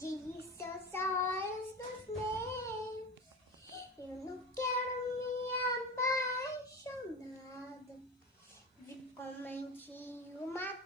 De seus olhos dos meus, eu não quero me apaixonar. Vi como em ti uma